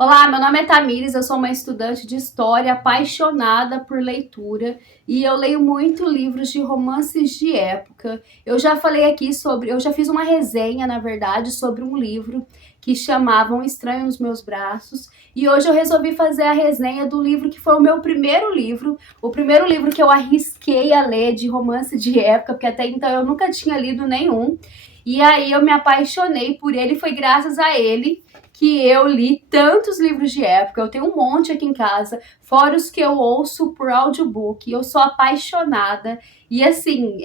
Olá, meu nome é Tamires, eu sou uma estudante de história apaixonada por leitura e eu leio muito livros de romances de época. Eu já falei aqui sobre, eu já fiz uma resenha, na verdade, sobre um livro que chamava Um Estranho nos Meus Braços e hoje eu resolvi fazer a resenha do livro que foi o meu primeiro livro, o primeiro livro que eu arrisquei a ler de romance de época, porque até então eu nunca tinha lido nenhum. E aí eu me apaixonei por ele, foi graças a ele que eu li tantos livros de época, eu tenho um monte aqui em casa, fora os que eu ouço por audiobook, eu sou apaixonada. E assim,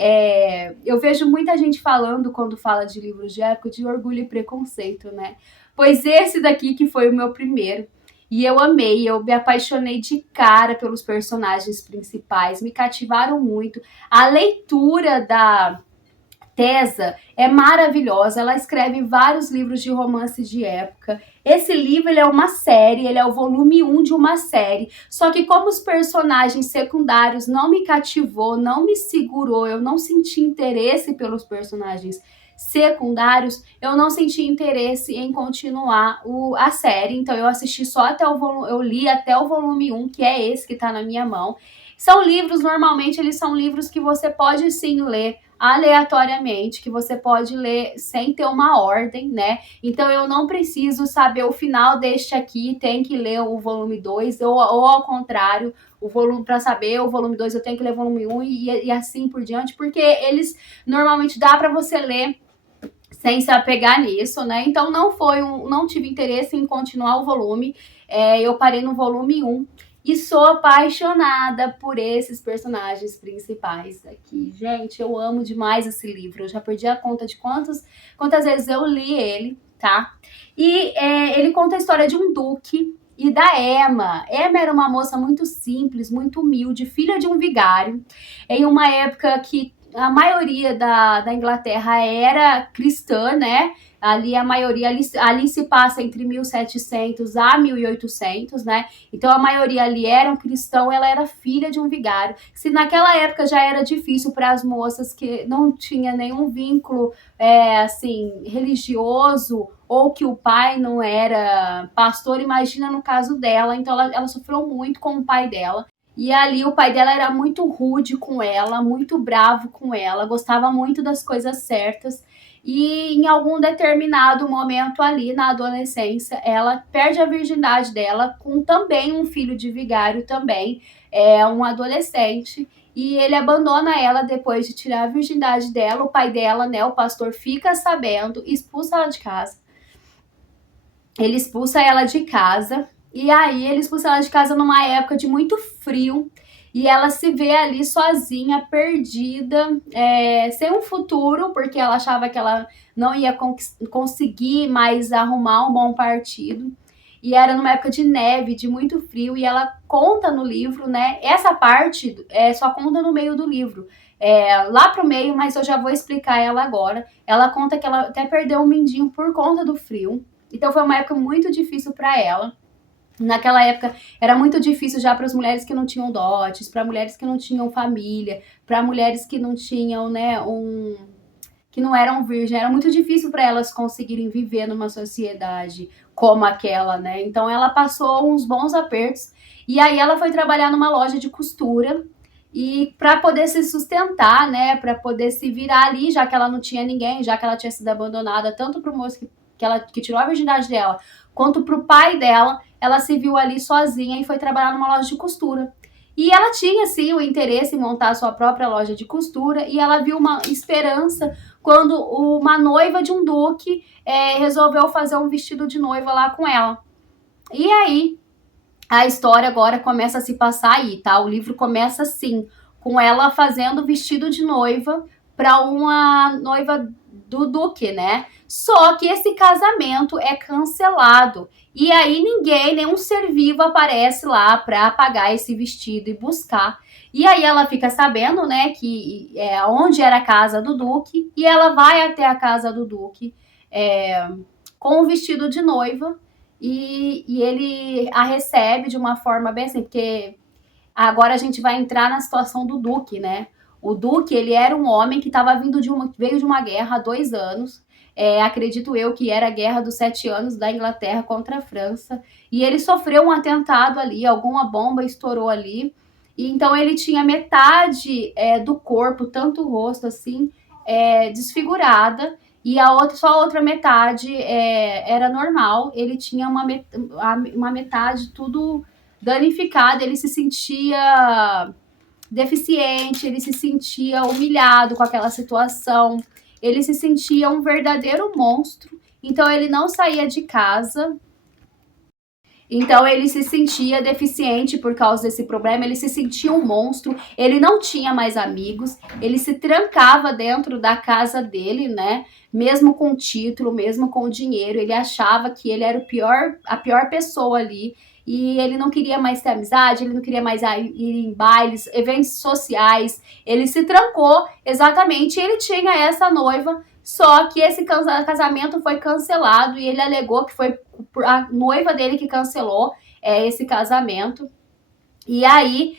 eu vejo muita gente falando, quando fala de livros de época, de Orgulho e Preconceito, né? Pois esse daqui que foi o meu primeiro. E eu amei, eu me apaixonei de cara pelos personagens principais, me cativaram muito. A leitura da Tesa é maravilhosa, ela escreve vários livros de romance de época. Esse livro ele é uma série, ele é o volume 1 de uma série. Só que como os personagens secundários não me cativou, não me segurou, eu não senti interesse pelos personagens secundários, eu não senti interesse em continuar a série. Então eu assisti só até o volume, eu li até o volume 1, que é esse que está na minha mão. São livros, normalmente eles são livros que você pode sim ler aleatoriamente, que você pode ler sem ter uma ordem, né? Então eu não preciso saber o final deste aqui, tem que ler o volume 2, ou ao contrário, o volume para saber o volume 2 eu tenho que ler o volume 1 e assim por diante, porque eles normalmente dá para você ler sem se apegar nisso, né? Então não tive interesse em continuar o volume. Eu parei no volume 1 e sou apaixonada por esses personagens principais aqui. Gente, eu amo demais esse livro. Eu já perdi a conta de quantas vezes eu li ele, tá? E ele conta a história de um duque e da Emma. Emma era uma moça muito simples, muito humilde, filha de um vigário, em uma época que a maioria da Inglaterra era cristã, né? Ali a maioria, ali se passa entre 1700 a 1800, né? Então a maioria ali eram cristão, ela era filha de um vigário. Se naquela época já era difícil para as moças que não tinha nenhum vínculo assim religioso ou que o pai não era pastor, imagina no caso dela. Então ela sofreu muito com o pai dela. E ali o pai dela era muito rude com ela, muito bravo com ela, gostava muito das coisas certas. E em algum determinado momento ali na adolescência, ela perde a virgindade dela com também um filho de vigário também, um adolescente. E ele abandona ela depois de tirar a virgindade dela. O pai dela, né, o pastor, fica sabendo, expulsa ela de casa. Ele expulsa ela de casa. E aí ele expulsa ela de casa numa época de muito frio. E ela se vê ali sozinha, perdida, sem um futuro, porque ela achava que ela não ia conseguir mais arrumar um bom partido. E era numa época de neve, de muito frio, e ela conta no livro, né? Essa parte só conta no meio do livro. Lá pro meio, mas eu já vou explicar ela agora. Ela conta que ela até perdeu um mindinho por conta do frio. Então foi uma época muito difícil para ela. Naquela época era muito difícil já para as mulheres que não tinham dotes, para mulheres que não tinham família, para mulheres que não tinham, né, que não eram virgens. Era muito difícil para elas conseguirem viver numa sociedade como aquela, né? Então ela passou uns bons apertos e aí ela foi trabalhar numa loja de costura e para poder se sustentar, né, para poder se virar ali, já que ela não tinha ninguém, já que ela tinha sido abandonada tanto pro moço que tirou a virgindade dela, quanto pro pai dela, ela se viu ali sozinha e foi trabalhar numa loja de costura. E ela tinha, sim, o interesse em montar a sua própria loja de costura e ela viu uma esperança quando uma noiva de um duque resolveu fazer um vestido de noiva lá com ela. E aí, a história agora começa a se passar aí, tá? O livro começa assim, com ela fazendo vestido de noiva para uma noiva do duque, né? Só que esse casamento é cancelado. E aí ninguém, nenhum ser vivo aparece lá para apagar esse vestido e buscar. E aí ela fica sabendo, né, que onde era a casa do duque, e ela vai até a casa do duque com o vestido de noiva e ele a recebe de uma forma bem assim, porque agora a gente vai entrar na situação do duque, né? O duque, ele era um homem que veio de uma guerra há 2 anos. acredito eu que era a Guerra dos 7 Anos da Inglaterra contra a França, e ele sofreu um atentado ali, alguma bomba estourou ali, e então ele tinha metade do corpo, tanto o rosto assim, desfigurada, e só a outra metade era normal. Ele tinha uma metade tudo danificada, ele se sentia deficiente, ele se sentia humilhado com aquela situação, ele se sentia um verdadeiro monstro, então ele não saía de casa. Então ele se sentia deficiente por causa desse problema, ele se sentia um monstro, ele não tinha mais amigos, ele se trancava dentro da casa dele, né? Mesmo com título, mesmo com dinheiro, ele achava que ele era a pior pessoa ali. E ele não queria mais ter amizade, ele não queria mais ir em bailes, eventos sociais. Ele se trancou, exatamente, e ele tinha essa noiva, só que esse casamento foi cancelado e ele alegou que foi a noiva dele que cancelou esse casamento. E aí,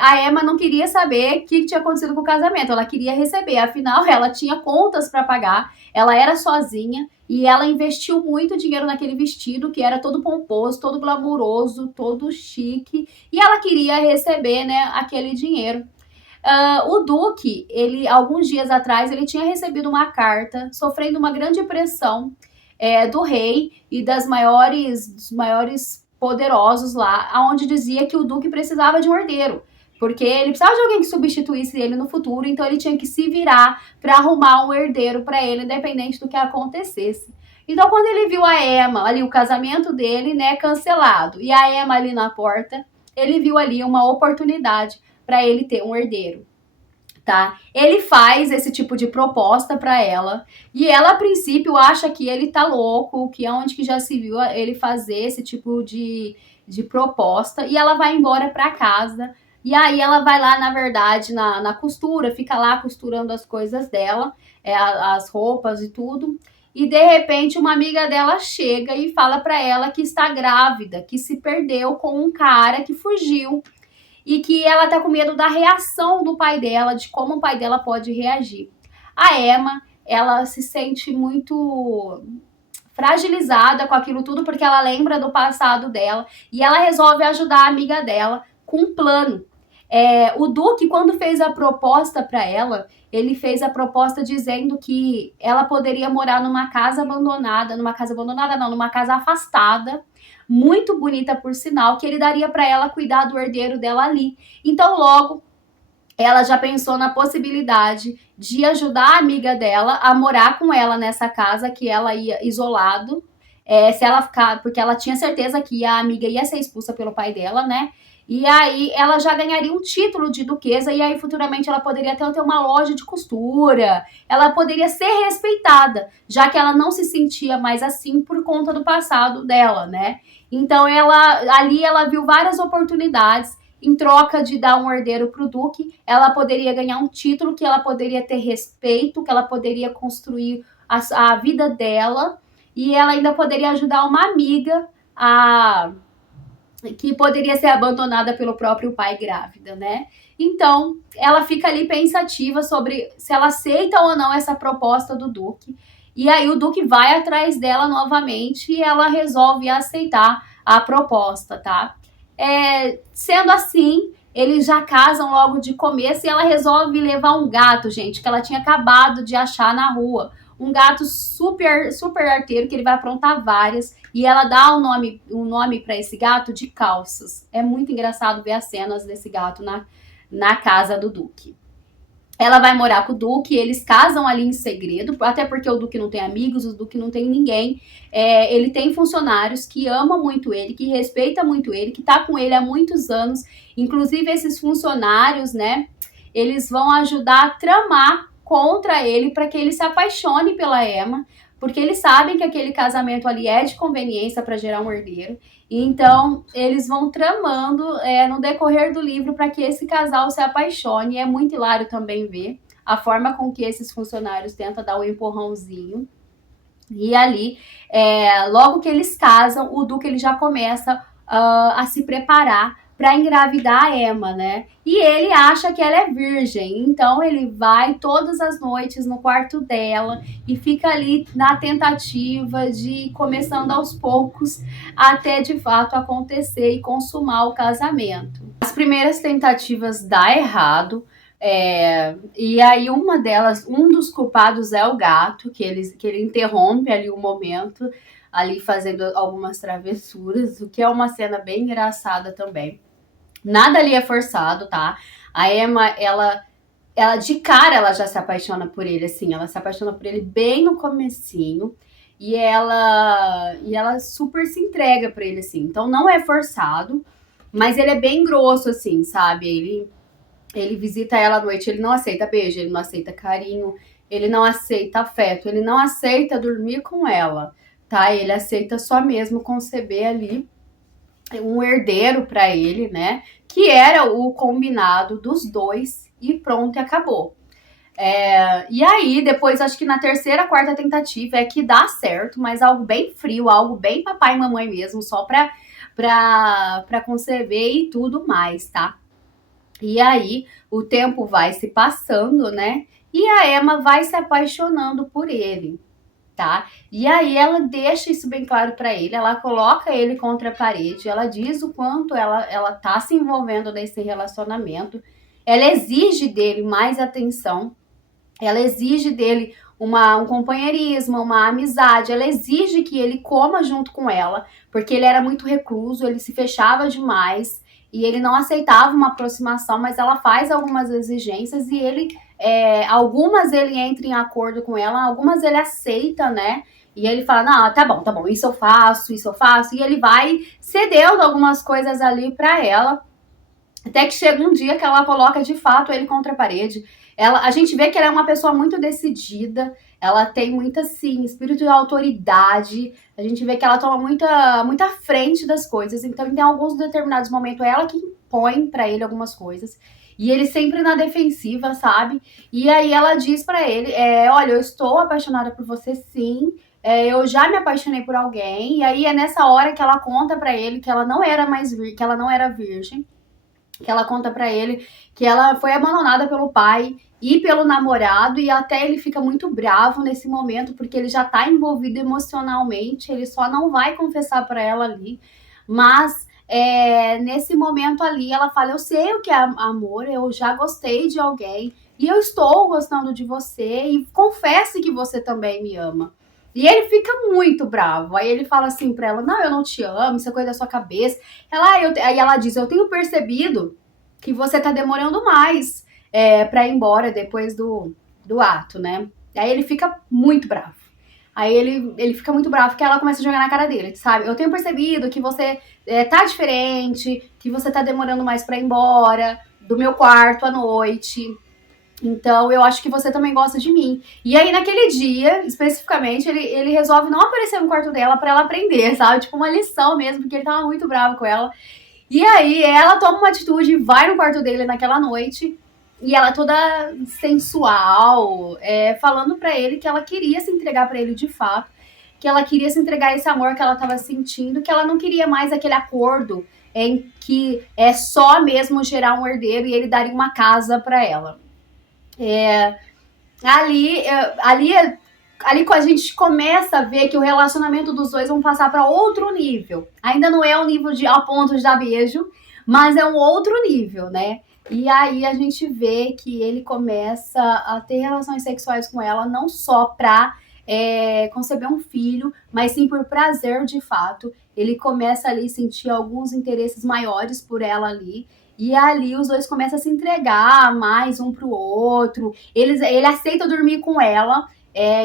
a Emma não queria saber o que tinha acontecido com o casamento, ela queria receber, afinal, ela tinha contas para pagar, ela era sozinha e ela investiu muito dinheiro naquele vestido que era todo pomposo, todo glamouroso, todo chique, e ela queria receber, né, aquele dinheiro. O Duque, ele, alguns dias atrás, ele tinha recebido uma carta sofrendo uma grande pressão do rei e dos maiores poderosos lá, onde dizia que o Duque precisava de um herdeiro, porque ele precisava de alguém que substituísse ele no futuro, então ele tinha que se virar para arrumar um herdeiro para ele, independente do que acontecesse. Então, quando ele viu a Emma, ali o casamento dele, né, cancelado, e a Emma ali na porta, ele viu ali uma oportunidade para ele ter um herdeiro. Tá? Ele faz esse tipo de proposta para ela e ela a princípio acha que ele tá louco, que é onde que já se viu ele fazer esse tipo de proposta, e ela vai embora para casa. E aí ela vai lá, na verdade, na costura, fica lá costurando as coisas dela, as roupas e tudo. E de repente uma amiga dela chega e fala para ela que está grávida, que se perdeu com um cara que fugiu e que ela tá com medo da reação do pai dela, de como o pai dela pode reagir. A Emma, ela se sente muito fragilizada com aquilo tudo, porque ela lembra do passado dela, e ela resolve ajudar a amiga dela com um plano. O Duque, quando fez a proposta para ela, ele fez a proposta dizendo que ela poderia morar numa casa abandonada, numa casa afastada, muito bonita por sinal, que ele daria para ela cuidar do herdeiro dela ali. Então, logo, ela já pensou na possibilidade de ajudar a amiga dela a morar com ela nessa casa que ela ia isolado, se ela ficar, porque ela tinha certeza que a amiga ia ser expulsa pelo pai dela, né? E aí ela já ganharia um título de duquesa, e aí futuramente ela poderia até ter uma loja de costura, ela poderia ser respeitada, já que ela não se sentia mais assim por conta do passado dela, né? Então ali ela viu várias oportunidades. Em troca de dar um herdeiro para o Duque, ela poderia ganhar um título, que ela poderia ter respeito, que ela poderia construir a vida dela, e ela ainda poderia ajudar uma amiga que poderia ser abandonada pelo próprio pai grávida, né? Então, ela fica ali pensativa sobre se ela aceita ou não essa proposta do Duque. E aí o Duque vai atrás dela novamente e ela resolve aceitar a proposta, tá? Sendo assim, eles já casam logo de começo e ela resolve levar um gato, gente, que ela tinha acabado de achar na rua. Um gato super, super arteiro, que ele vai aprontar várias. E ela dá um nome para esse gato de Calças. É muito engraçado ver as cenas desse gato na casa do Duque. Ela vai morar com o Duque, eles casam ali em segredo, até porque o Duque não tem amigos, o Duque não tem ninguém. Ele tem funcionários que amam muito ele, que respeitam muito ele, que tá com ele há muitos anos. Inclusive, esses funcionários, né, eles vão ajudar a tramar contra ele para que ele se apaixone pela Emma, porque eles sabem que aquele casamento ali é de conveniência para gerar um herdeiro. Então, eles vão tramando no decorrer do livro para que esse casal se apaixone. É muito hilário também ver a forma com que esses funcionários tentam dar um empurrãozinho. E ali, logo que eles casam, o Duque ele já começa a se preparar para engravidar a Emma, né? E ele acha que ela é virgem, então ele vai todas as noites no quarto dela e fica ali na tentativa de começando aos poucos até de fato acontecer e consumar o casamento. As primeiras tentativas dá errado. E aí uma delas, um dos culpados é o gato, que ele interrompe ali o momento, ali fazendo algumas travessuras, o que é uma cena bem engraçada também. Nada ali é forçado, tá? A Emma, ela de cara ela já se apaixona por ele, assim, ela se apaixona por ele bem no comecinho e ela super se entrega para ele, assim. Então não é forçado, mas ele é bem grosso, assim, sabe? Ele visita ela à noite, ele não aceita beijo, ele não aceita carinho, ele não aceita afeto, ele não aceita dormir com ela, tá? Ele aceita só mesmo conceber ali um herdeiro para ele, né? Que era o combinado dos dois e pronto, e acabou. E aí, depois, acho que na terceira, quarta tentativa é que dá certo, mas algo bem frio, algo bem papai e mamãe mesmo, só pra conceber e tudo mais, tá? E aí, o tempo vai se passando, né? E a Emma vai se apaixonando por ele, tá? E aí ela deixa isso bem claro para ele, ela coloca ele contra a parede, ela diz o quanto ela tá se envolvendo nesse relacionamento, ela exige dele mais atenção, ela exige dele um companheirismo, uma amizade, ela exige que ele coma junto com ela, porque ele era muito recluso, ele se fechava demais e ele não aceitava uma aproximação, mas ela faz algumas exigências e algumas ele entra em acordo com ela, algumas ele aceita, né? E ele fala, não, tá bom, isso eu faço, e ele vai cedendo algumas coisas ali para ela, até que chega um dia que ela coloca de fato ele contra a parede. A gente vê que ela é uma pessoa muito decidida, ela tem muita, assim, espírito de autoridade, a gente vê que ela toma muita frente das coisas, então em alguns determinados momentos é ela que impõe para ele algumas coisas, e ele sempre na defensiva, sabe? E aí ela diz para ele, olha, eu estou apaixonada por você sim, eu já me apaixonei por alguém, e aí é nessa hora que ela conta para ele que ela não era que ela não era virgem, que ela conta para ele que ela foi abandonada pelo pai e pelo namorado e até ele fica muito bravo nesse momento porque ele já tá envolvido emocionalmente, ele só não vai confessar para ela ali, mas nesse momento ali ela fala, eu sei o que é amor, eu já gostei de alguém e eu estou gostando de você e confesse que você também me ama. E ele fica muito bravo. Aí ele fala assim pra ela, não, eu não te amo, isso é coisa da sua cabeça. Aí ela diz, eu tenho percebido que você tá demorando mais pra ir embora depois do ato, né? Aí ele fica muito bravo. Aí ele fica muito bravo porque ela começa a jogar na cara dele, sabe? Eu tenho percebido que você tá diferente, que você tá demorando mais pra ir embora do meu quarto à noite. Então, eu acho que você também gosta de mim. E aí, naquele dia, especificamente, ele resolve não aparecer no quarto dela pra ela aprender, sabe? Tipo, uma lição mesmo, porque ele tava muito bravo com ela. E aí, ela toma uma atitude, vai no quarto dele naquela noite, e ela toda sensual, falando pra ele que ela queria se entregar pra ele de fato, que ela queria se entregar a esse amor que ela tava sentindo, que ela não queria mais aquele acordo em que é só mesmo gerar um herdeiro e ele daria uma casa pra ela. É, ali, ali a gente começa a ver que o relacionamento dos dois vão passar para outro nível. Ainda não é o nível de a ponto de dar beijo, mas é um outro nível, né? E aí a gente vê que ele começa a ter relações sexuais com ela, não só para conceber um filho, mas sim por prazer de fato. Ele começa ali a sentir alguns interesses maiores por ela ali. E ali os dois começam a se entregar mais um pro outro. Ele aceita dormir com ela.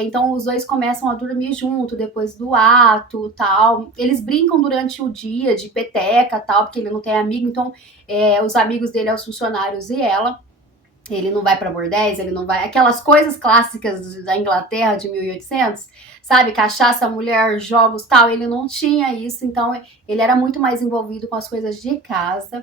Então os dois começam a dormir junto depois do ato, tal. Eles brincam durante o dia de peteca, tal, porque ele não tem amigo. Então os amigos dele são os funcionários e ela. Ele não vai para bordéis, ele não vai... Aquelas coisas clássicas da Inglaterra de 1800, sabe? Cachaça, mulher, jogos, tal. Ele não tinha isso, então ele era muito mais envolvido com as coisas de casa.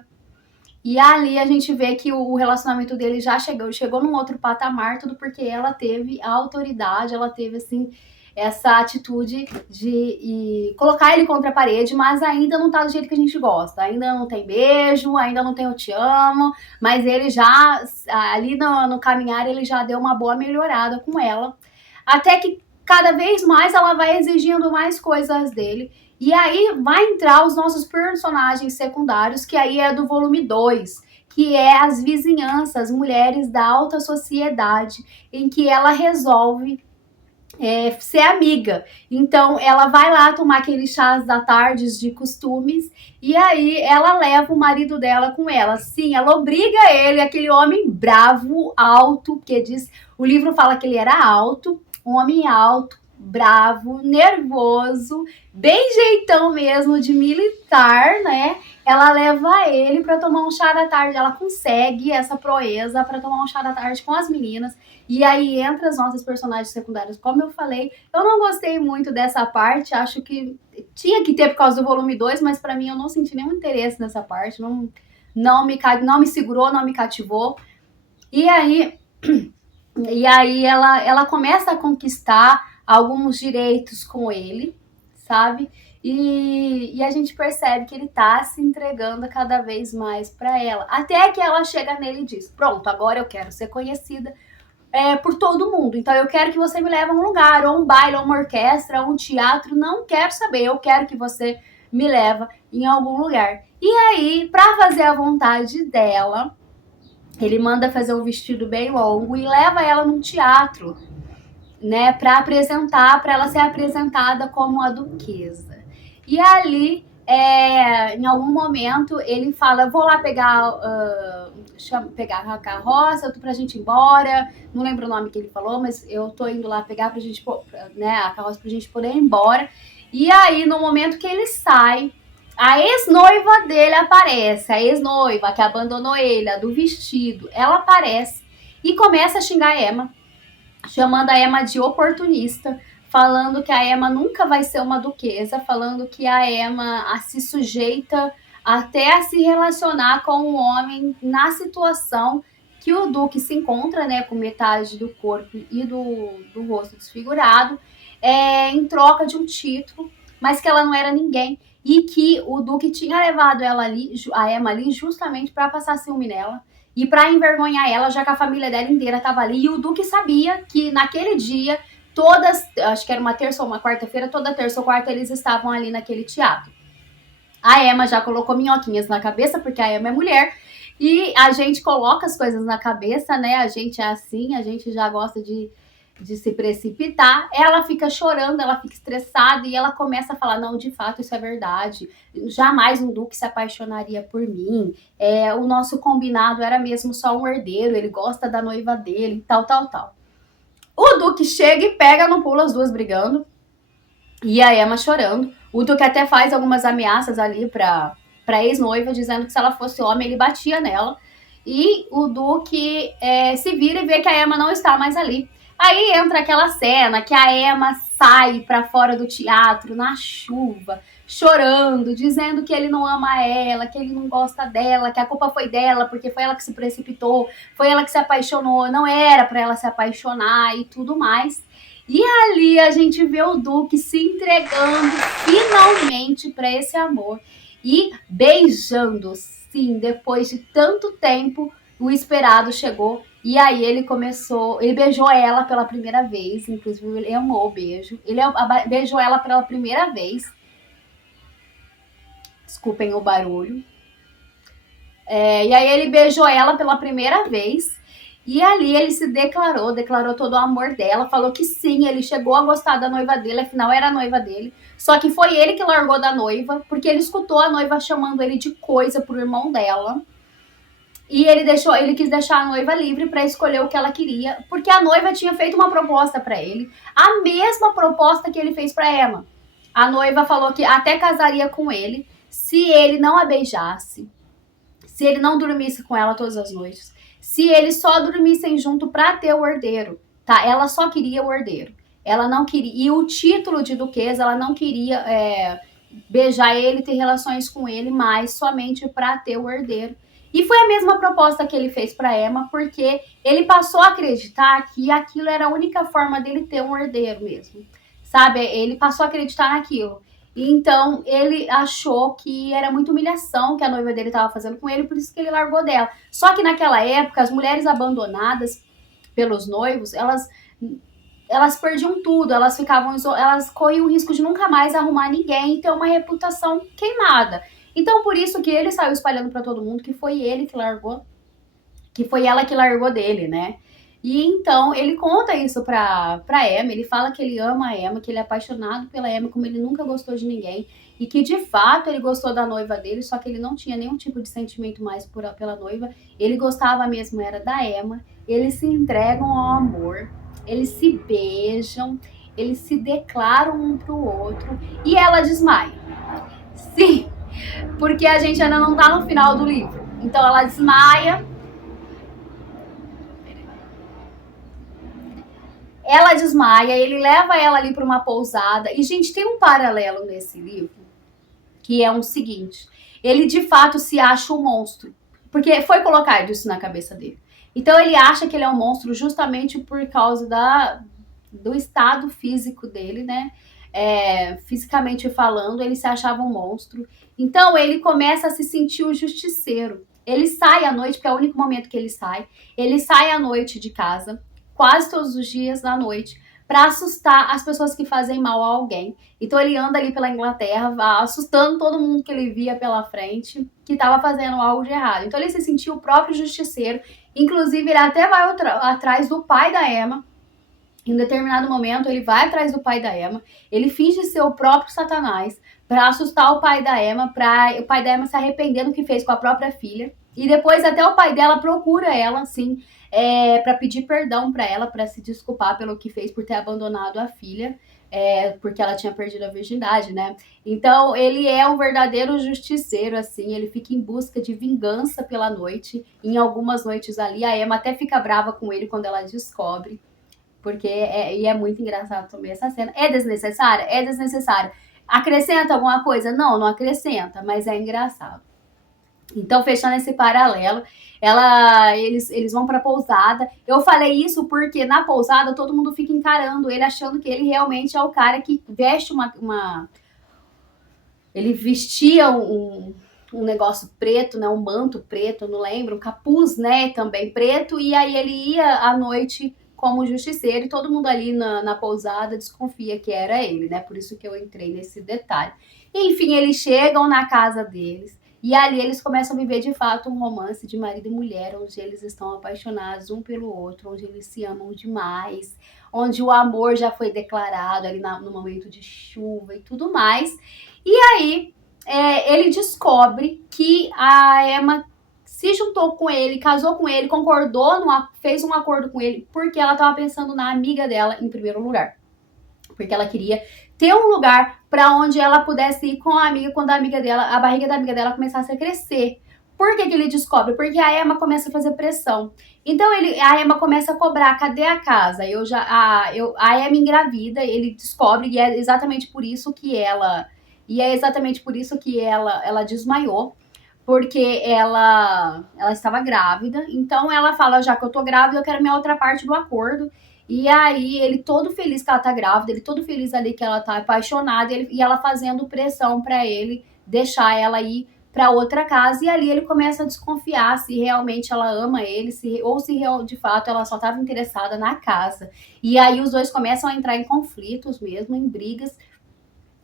E ali a gente vê que o relacionamento dele já chegou num outro patamar, tudo porque ela teve a autoridade, ela teve, assim, essa atitude de colocar ele contra a parede, mas ainda não tá do jeito que a gente gosta. Ainda não tem beijo, ainda não tem eu te amo, mas ele já, ali no caminhar, ele já deu uma boa melhorada com ela. Até que cada vez mais ela vai exigindo mais coisas dele. E aí vai entrar os nossos personagens secundários, que aí é do volume 2, que é as vizinhanças, mulheres da alta sociedade, em que ela resolve ser amiga. Então ela vai lá tomar aqueles chás da tarde de costumes e aí ela leva o marido dela com ela. Sim, ela obriga ele, aquele homem bravo, alto, porque diz, o livro fala que ele era alto, um homem alto, bravo, nervoso, bem jeitão mesmo de militar, né? Ela leva ele para tomar um chá da tarde. Ela consegue essa proeza para tomar um chá da tarde com as meninas. E aí entra as nossas personagens secundárias, como eu falei. Eu não gostei muito dessa parte, acho que tinha que ter por causa do volume 2, mas para mim eu não senti nenhum interesse nessa parte, não me segurou, não me cativou. E aí ela começa a conquistar alguns direitos com ele, sabe? E a gente percebe que ele tá se entregando cada vez mais para ela. Até que ela chega nele e diz: pronto, agora eu quero ser conhecida por todo mundo. Então eu quero que você me leve a um lugar, ou um baile, ou uma orquestra, ou um teatro. Não quero saber, eu quero que você me leva em algum lugar. E aí, para fazer a vontade dela, ele manda fazer um vestido bem longo e leva ela num teatro, né, para ela ser apresentada como a duquesa. E ali, em algum momento, ele fala: vou lá pegar a carroça, pra gente ir embora. Não lembro o nome que ele falou, mas eu tô indo lá pegar pra gente, né, a carroça pra gente poder ir embora. E aí, no momento que ele sai, a ex-noiva dele aparece, a ex-noiva que abandonou ele, a do vestido, ela aparece e começa a xingar a Emma, chamando a Emma de oportunista, falando que a Emma nunca vai ser uma duquesa, falando que a Emma se sujeita até a se relacionar com o homem na situação que o Duque se encontra, né, com metade do corpo e do rosto desfigurado, em troca de um título, mas que ela não era ninguém e que o Duque tinha levado ela ali, a Emma ali, justamente para passar ciúme nela e para envergonhar ela, já que a família dela inteira estava ali. E o Duque sabia que naquele dia, acho que era uma terça ou uma quarta-feira, toda terça ou quarta eles estavam ali naquele teatro. A Emma já colocou minhoquinhas na cabeça, porque a Emma é mulher, e a gente coloca as coisas na cabeça, né? A gente é assim, a gente já gosta de se precipitar. Ela fica chorando, ela fica estressada e ela começa a falar: não, de fato, isso é verdade. Jamais um Duque se apaixonaria por mim. O nosso combinado era mesmo só um herdeiro, ele gosta da noiva dele, tal, tal, tal. O Duque chega e pega no pulo, as duas brigando, e a Emma chorando. O Duque até faz algumas ameaças ali pra ex-noiva, dizendo que se ela fosse homem, ele batia nela. E o Duque se vira e vê que a Emma não está mais ali. Aí entra aquela cena que a Emma sai para fora do teatro na chuva, chorando, dizendo que ele não ama ela, que ele não gosta dela, que a culpa foi dela, porque foi ela que se precipitou, foi ela que se apaixonou, não era para ela se apaixonar e tudo mais. E ali a gente vê o Duque se entregando finalmente para esse amor e beijando, sim, depois de tanto tempo, o esperado chegou. E aí ele beijou ela pela primeira vez, inclusive ele amou o beijo. Ele beijou ela pela primeira vez. Desculpem o barulho. E aí ele beijou ela pela primeira vez. E ali ele se declarou todo o amor dela, falou que sim, ele chegou a gostar da noiva dele, afinal era a noiva dele. Só que foi ele que largou da noiva, porque ele escutou a noiva chamando ele de coisa pro irmão dela. E ele quis deixar a noiva livre para escolher o que ela queria, porque a noiva tinha feito uma proposta para ele, a mesma proposta que ele fez para Emma. A noiva falou que até casaria com ele se ele não a beijasse, se ele não dormisse com ela todas as noites, se eles só dormissem junto para ter o herdeiro, tá? Ela só queria o herdeiro. Ela não queria, e o título de duquesa, ela não queria beijar ele, ter relações com ele, mas somente para ter o herdeiro. E foi a mesma proposta que ele fez para Emma, porque ele passou a acreditar que aquilo era a única forma dele ter um herdeiro mesmo, sabe? Ele passou a acreditar naquilo. Então, ele achou que era muita humilhação que a noiva dele estava fazendo com ele, por isso que ele largou dela. Só que naquela época, as mulheres abandonadas pelos noivos, elas perdiam tudo, elas corriam o risco de nunca mais arrumar ninguém e ter uma reputação queimada. Então, por isso que ele saiu espalhando para todo mundo que foi ele que largou, que foi ela que largou dele, né? E então ele conta isso pra Emma, ele fala que ele ama a Emma, que ele é apaixonado pela Emma, como ele nunca gostou de ninguém, e que de fato ele gostou da noiva dele, só que ele não tinha nenhum tipo de sentimento mais pela noiva, ele gostava mesmo era da Emma, eles se entregam ao amor, eles se beijam, eles se declaram um pro outro, e ela desmaia. Sim, porque a gente ainda não tá no final do livro. Então ela desmaia. Ela desmaia, ele leva ela ali para uma pousada. E, gente, tem um paralelo nesse livro, que é o seguinte. Ele, de fato, se acha um monstro. Porque foi colocado isso na cabeça dele. Então, ele acha que ele é um monstro justamente por causa do estado físico dele, né? Fisicamente falando, ele se achava um monstro. Então, ele começa a se sentir o justiceiro. Ele sai à noite, porque é o único momento que ele sai. Ele sai à noite de casa, quase todos os dias da noite, para assustar as pessoas que fazem mal a alguém. Então ele anda ali pela Inglaterra, assustando todo mundo que ele via pela frente, que estava fazendo algo de errado. Então ele se sentiu o próprio justiceiro. Inclusive ele até vai atrás do pai da Emma. Em um determinado momento ele vai atrás do pai da Emma. Ele finge ser o próprio Satanás para assustar o pai da Emma, para o pai da Emma se arrepender do que fez com a própria filha. E depois até o pai dela procura ela, assim, para pedir perdão para ela, para se desculpar pelo que fez por ter abandonado a filha, porque ela tinha perdido a virgindade, né? Então ele é um verdadeiro justiceiro, assim, ele fica em busca de vingança pela noite. Em algumas noites ali, a Emma até fica brava com ele quando ela descobre, porque é muito engraçado também essa cena. É desnecessária? É desnecessária. Acrescenta alguma coisa? Não, não acrescenta, mas é engraçado. Então, fechando esse paralelo, eles vão pra pousada. Eu falei isso porque na pousada todo mundo fica encarando ele, achando que ele realmente é o cara que veste ele vestia um negócio preto, né? Um manto preto, não lembro, um capuz, né? Também preto. E aí ele ia à noite como justiceiro e todo mundo ali na pousada desconfia que era ele, né? Por isso que eu entrei nesse detalhe. Enfim, eles chegam na casa deles. E ali eles começam a viver de fato um romance de marido e mulher, onde eles estão apaixonados um pelo outro, onde eles se amam demais, onde o amor já foi declarado ali no momento de chuva e tudo mais. E aí ele descobre que a Emma se juntou com ele, casou com ele, concordou, fez um acordo com ele, porque ela estava pensando na amiga dela em primeiro lugar. Porque ela queria ter um lugar para onde ela pudesse ir com a amiga quando a barriga da amiga dela começasse a crescer. Por que ele descobre? Porque a Emma começa a fazer pressão. Então a Emma começa a cobrar, cadê a casa? A Emma engravida, ele descobre e é exatamente por isso que ela desmaiou, porque ela estava grávida. Então ela fala, já que eu tô grávida, eu quero minha outra parte do acordo. E aí, ele todo feliz que ela tá grávida, ele todo feliz ali que ela tá apaixonada, e ela fazendo pressão para ele deixar ela ir para outra casa. E ali ele começa a desconfiar se realmente ela ama ele, ou se de fato ela só estava interessada na casa. E aí os dois começam a entrar em conflitos mesmo, em brigas.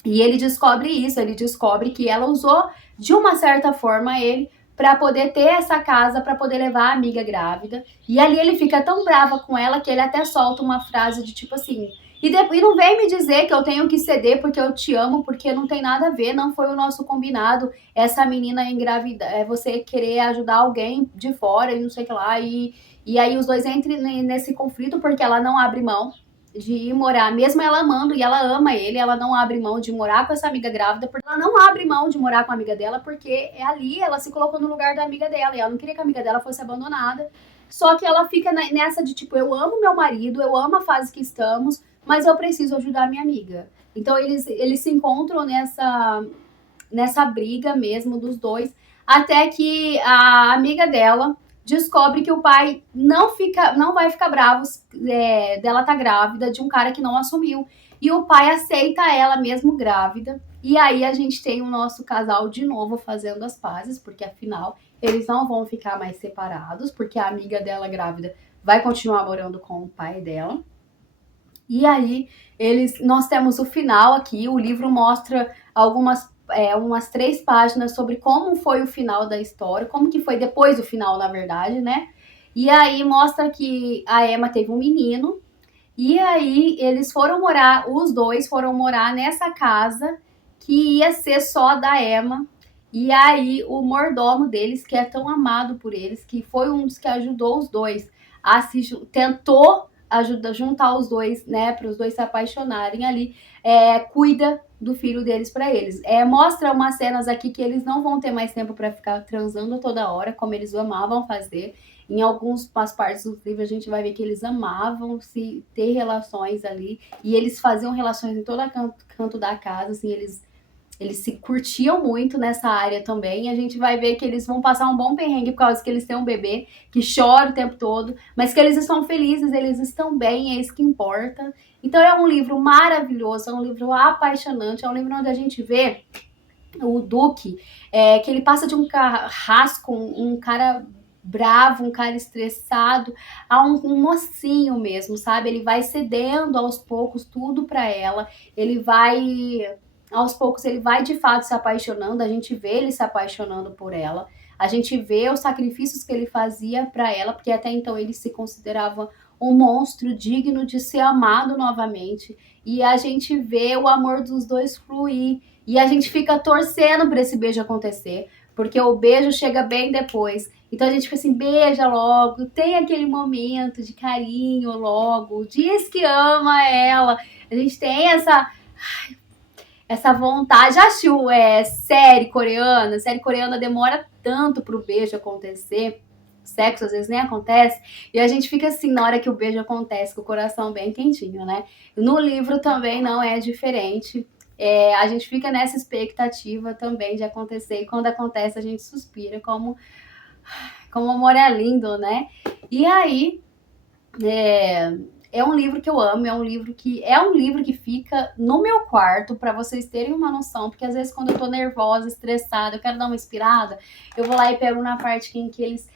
E ele descobre isso, ele descobre que ela usou de uma certa forma ele para poder ter essa casa, para poder levar a amiga grávida. E ali ele fica tão brava com ela que ele até solta uma frase de tipo assim, e não vem me dizer que eu tenho que ceder porque eu te amo, porque não tem nada a ver, não foi o nosso combinado, essa menina engravidar, você querer ajudar alguém de fora e não sei o que lá. E aí os dois entram nesse conflito porque ela não abre mão de ir morar, mesmo ela amando, e ela ama ele, ela não abre mão de morar com essa amiga grávida, porque ela não abre mão de morar com a amiga dela, porque ali ela se colocou no lugar da amiga dela, e ela não queria que a amiga dela fosse abandonada. Só que ela fica nessa de tipo, eu amo meu marido, eu amo a fase que estamos, mas eu preciso ajudar minha amiga. Então eles se encontram nessa briga mesmo dos dois, até que a amiga dela descobre que o pai não vai ficar bravo dela tá grávida de um cara que não assumiu. e o pai aceita ela mesmo grávida. E aí a gente tem o nosso casal de novo fazendo as pazes, porque afinal eles não vão ficar mais separados, porque a amiga dela grávida vai continuar morando com o pai dela. E aí nós temos o final aqui, o livro mostra umas 3 páginas sobre como foi o final da história, como que foi depois do final, na verdade, né? E aí mostra que a Emma teve um menino, e aí eles foram morar, os dois foram morar nessa casa que ia ser só da Emma. E aí o mordomo deles, que é tão amado por eles, que foi um dos que ajudou os dois a tentou juntar os dois, né, para os dois se apaixonarem ali, cuida do filho deles para eles. Mostra umas cenas aqui que eles não vão ter mais tempo para ficar transando toda hora, como eles amavam fazer. Em algumas partes do livro a gente vai ver que eles amavam se ter relações ali, e eles faziam relações em todo canto da casa, assim, eles se curtiam muito nessa área também. A gente vai ver que eles vão passar um bom perrengue por causa que eles têm um bebê que chora o tempo todo, mas que eles estão felizes, eles estão bem, é isso que importa. Então é um livro maravilhoso, é um livro apaixonante, é um livro onde a gente vê o Duque, que ele passa de um carrasco, um cara bravo, um cara estressado, a um mocinho mesmo, sabe? Ele vai cedendo aos poucos tudo para ela, ele vai aos poucos ele vai de fato se apaixonando, a gente vê ele se apaixonando por ela, a gente vê os sacrifícios que ele fazia para ela, porque até então ele se considerava um monstro digno de ser amado novamente, e a gente vê o amor dos dois fluir, e a gente fica torcendo para esse beijo acontecer, porque o beijo chega bem depois. Então a gente fica assim, beija logo, tem aquele momento de carinho logo, diz que ama ela. A gente tem essa vontade. Já assistiu série coreana? Série coreana demora tanto pro beijo acontecer. Sexo às vezes nem acontece. E a gente fica assim, na hora que o beijo acontece, com o coração bem quentinho, né? No livro também não é diferente. A gente fica nessa expectativa também de acontecer. E quando acontece, a gente suspira, como o amor é lindo, né? E aí, é um livro que eu amo, é um livro que fica no meu quarto, para vocês terem uma noção, porque às vezes quando eu tô nervosa, estressada, eu quero dar uma inspirada, eu vou lá e pego na parte em que eles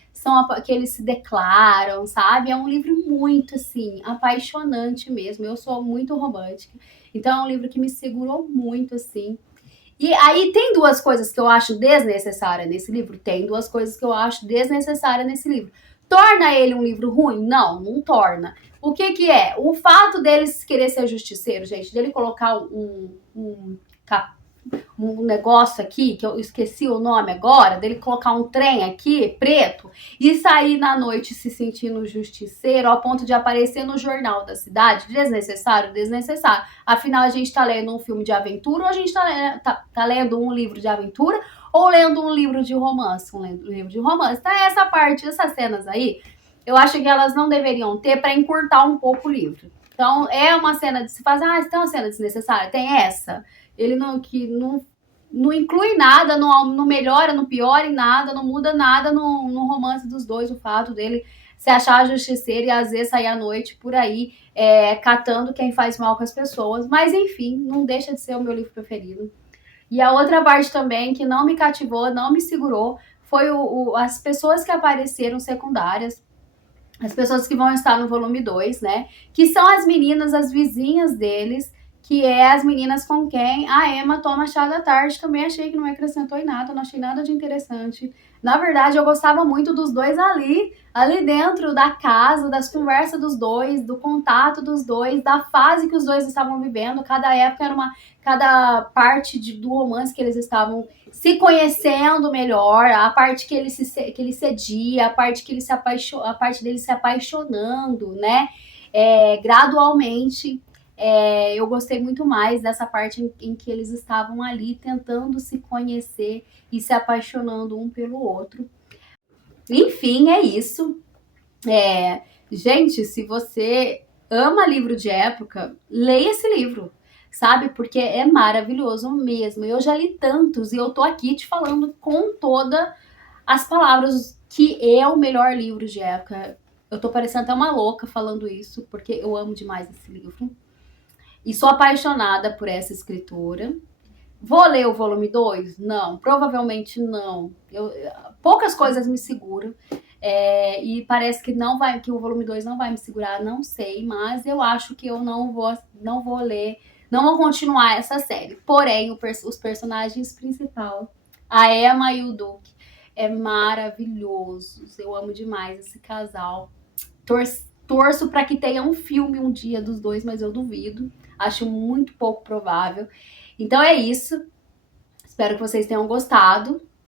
se declaram, sabe? É um livro muito, assim, apaixonante mesmo. Eu sou muito romântica, então é um livro que me segurou muito, assim. E aí tem 2 coisas que eu acho desnecessárias nesse livro? Tem 2 coisas que eu acho desnecessárias nesse livro. Torna ele um livro ruim? Não, não torna. O que é? O fato deles querer ser justiceiro, gente, dele colocar um negócio aqui, que eu esqueci o nome agora, dele colocar um trem aqui, preto, e sair na noite se sentindo justiceiro, ao ponto de aparecer no jornal da cidade. Desnecessário? Desnecessário. Afinal, a gente tá lendo um filme de aventura, ou a gente tá lendo um livro de aventura, ou lendo um livro de romance? Um livro de romance. Então, essas cenas aí, eu acho que elas não deveriam ter para encurtar um pouco o livro. Então, é uma cena de se fazer, tem uma cena desnecessária? Tem essa. Ele não inclui nada, não melhora, não piora em nada, não muda nada no romance dos dois, o fato dele se achar justiceiro e às vezes sair à noite por aí catando quem faz mal com as pessoas. Mas enfim, não deixa de ser o meu livro preferido. E a outra parte também que não me cativou, não me segurou, foi as pessoas que apareceram secundárias, as pessoas que vão estar no volume 2, né? Que são as meninas, as vizinhas deles, que é as meninas com quem a Emma toma chá da tarde. Também achei que não acrescentou em nada, não achei nada de interessante. Na verdade, eu gostava muito dos dois ali dentro da casa, das conversas dos dois, do contato dos dois, da fase que os dois estavam vivendo. Cada época era cada parte do romance que eles estavam se conhecendo melhor, a parte que ele cedia, a parte que a parte dele se apaixonando, né? Gradualmente. Eu gostei muito mais dessa parte em que eles estavam ali tentando se conhecer e se apaixonando um pelo outro. Enfim, é isso. Gente, se você ama livro de época, leia esse livro, sabe? Porque é maravilhoso mesmo. Eu já li tantos e eu tô aqui te falando com todas as palavras que é o melhor livro de época. Eu tô parecendo até uma louca falando isso, porque eu amo demais esse livro. e sou apaixonada por essa escritora. Vou ler o volume 2? Não, provavelmente não. Poucas coisas me seguram. E parece que não vai, que o volume 2 não vai me segurar, não sei, mas eu acho que eu não vou ler, não vou continuar essa série. Porém, os personagens principais, a Emma e o Duke, é maravilhosos. Eu amo demais esse casal. Torço para que tenha um filme um dia dos dois, mas eu duvido. Acho muito pouco provável. Então é isso. Espero que vocês tenham gostado.